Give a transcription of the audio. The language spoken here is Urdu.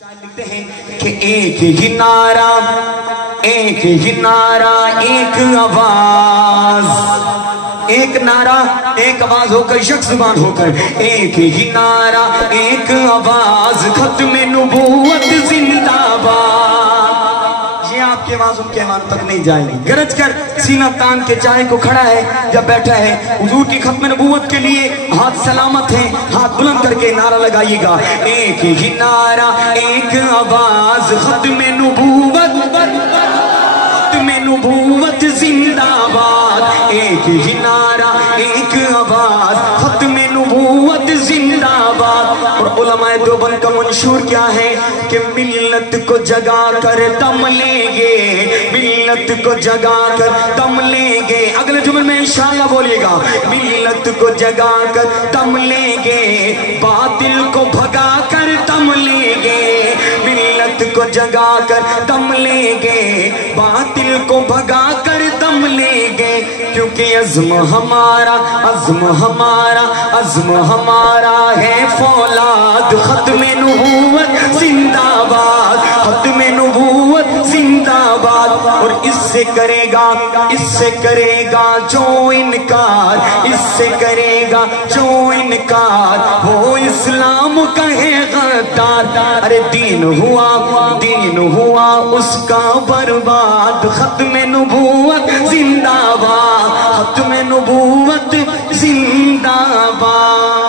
چاہتے ہیں کہ ایک ہی نعرہ ایک آواز، ایک نعرہ ایک آواز ہو کر یک زبان ہو کر، ایک ہی نعرہ ایک آواز، ختم نبوت زندہ باد۔ یہ آپ کے آواز ان کے ایمان تک نہیں جائے گی۔ گرج کر سینہ تان کے چاہے کو کھڑا ہے یا بیٹھا ہے، حضور کی ختم نبوت کے لیے ہاتھ سلامت ہیں، ہاتھ بلند کر کے نعرہ لگائیے گا، ایک ہی نعرہ ایک آواز، ختم نبوت زندہ باد۔ ایک ہی نعرہ ایک آواز، ختم نبوت زندہ باد۔ اور علماء دیوبند کا منشور کیا ہے کہ ملت کو جگا کر دم لیں گے، ملت کو جگا کر دم لیں گے۔ اگلے جملے میں انشاءاللہ بولیے گا، ملت کو جگا کر دم لیں گے، باطل کو بھگا کر دم لیں گے، ملت کو جگا کر دم لیں گے، باطل کو بھگا کر دم لیں گے، کیونکہ عزم ہمارا ہے فولاد، ختم نبوت زندہ باد، ختم نبوت زندہ باد۔ اور اس سے کرے گا جو انکار، اس سے کرے گا جو انکار، وہ اسلام کہے غدار۔ ارے دین ہوا اس کا برباد، ختم نبوت زندہ باد، ختم نبوت زندہ باد۔